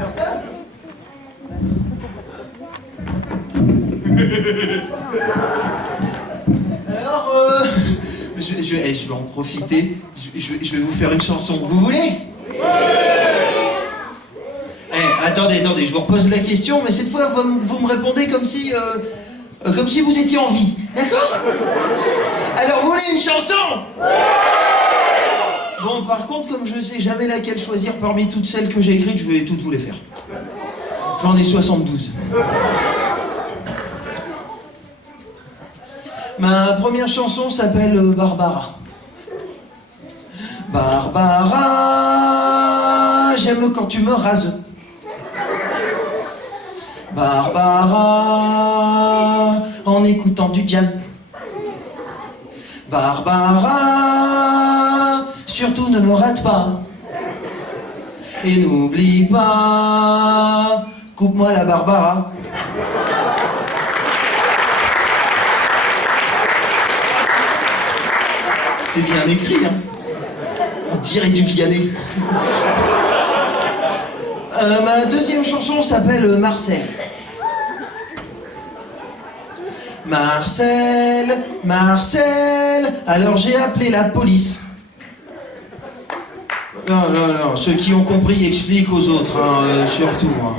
Personne? Alors, je vais en profiter. Je vais vous faire une chanson. Vous voulez? Attendez, je vous repose la question, mais cette fois, vous me répondez comme si vous étiez en vie. D'accord? Alors, vous voulez une chanson? Bon, par contre, comme je sais jamais laquelle choisir parmi toutes celles que j'ai écrites, je vais toutes vous les faire. J'en ai 72. Ma première chanson s'appelle Barbara. Barbara, j'aime quand tu me rases. Barbara, en écoutant du jazz. Barbara, surtout ne me rate pas. Et n'oublie pas, coupe-moi la Barbara. C'est bien écrit, hein. On dirait du Vianney. Ma deuxième chanson s'appelle Marcel. Marcel, Marcel, alors j'ai appelé la police. Non, ceux qui ont compris expliquent aux autres, hein, surtout. Hein.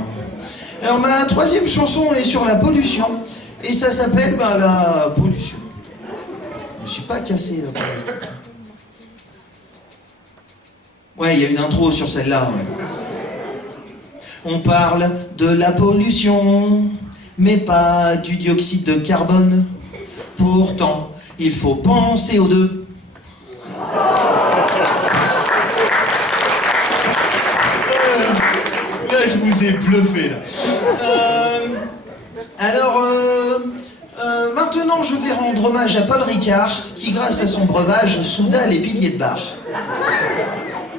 Alors ma troisième chanson est sur la pollution, et ça s'appelle la pollution. Je me suis pas cassé là. Ouais, il y a une intro sur celle-là. Ouais. On parle de la pollution, mais pas du dioxyde de carbone. Pourtant, il faut penser aux deux. Là, je vous ai bluffé, là. Maintenant, je vais rendre hommage à Paul Ricard, qui, grâce à son breuvage, souda les piliers de bar.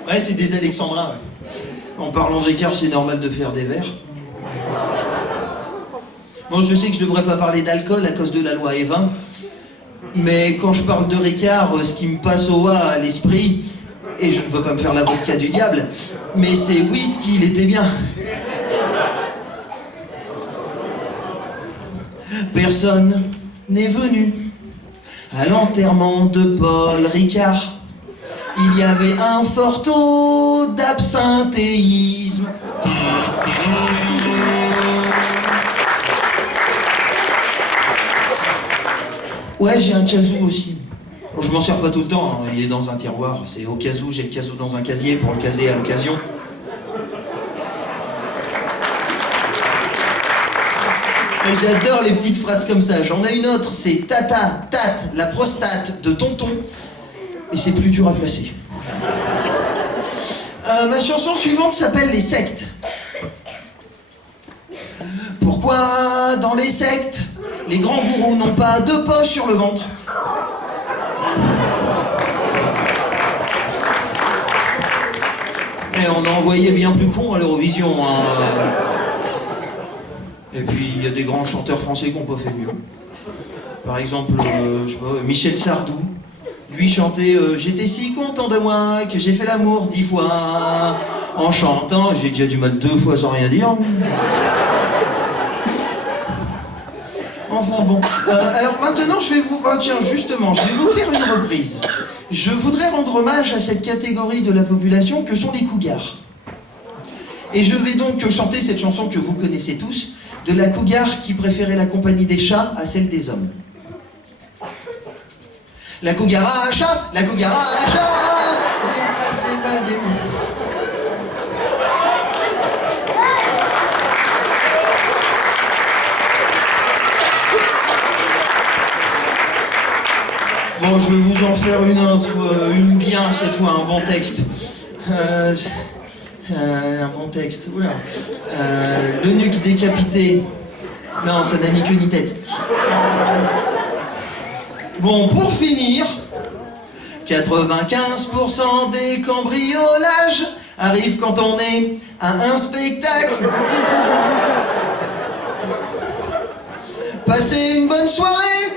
Ouais, c'est des alexandrins. Ouais. En parlant de Ricard, c'est normal de faire des vers. Bon, je sais que je devrais pas parler d'alcool à cause de la loi Evin, mais quand je parle de Ricard, ce qui me passe à l'esprit, et je ne veux pas me faire la vodka du diable, mais c'est whisky, il était bien. Personne n'est venu à l'enterrement de Paul Ricard. Il y avait un fort taux d'absentéisme. Ouais, j'ai un casou aussi. Bon, je m'en sers pas tout le temps, hein. Il est dans un tiroir. C'est au cas où, j'ai le casou dans un casier pour le caser à l'occasion. Et j'adore les petites phrases comme ça. J'en ai une autre, c'est tata, tate, la prostate de tonton. Et c'est plus dur à placer. Ma chanson suivante s'appelle Les sectes. Pourquoi dans les sectes, les grands gourous n'ont pas de poche sur le ventre? Et on a envoyé bien plus con à l'Eurovision. Hein. Et puis il y a des grands chanteurs français qui n'ont pas fait mieux. Par exemple, je sais pas, Michel Sardou. Lui chantait j'étais si content de moi que j'ai fait l'amour 10 fois. En chantant, j'ai déjà du mal 2 fois sans rien dire. Enfin bon. Alors maintenant, je vais vous... Oh, tiens, justement, je vais vous faire une reprise. Je voudrais rendre hommage à cette catégorie de la population que sont les cougars. Et je vais donc chanter cette chanson que vous connaissez tous, de la cougar qui préférait la compagnie des chats à celle des hommes. La cougara à chat, la cougara à chat. Bon, je vais vous en faire une autre, une bien cette fois, un bon texte. Un bon texte, oula. Le nuque décapité. Non, ça n'a ni queue ni tête. Bon, pour finir, 95% des cambriolages arrivent quand on est à un spectacle. Passez une bonne soirée.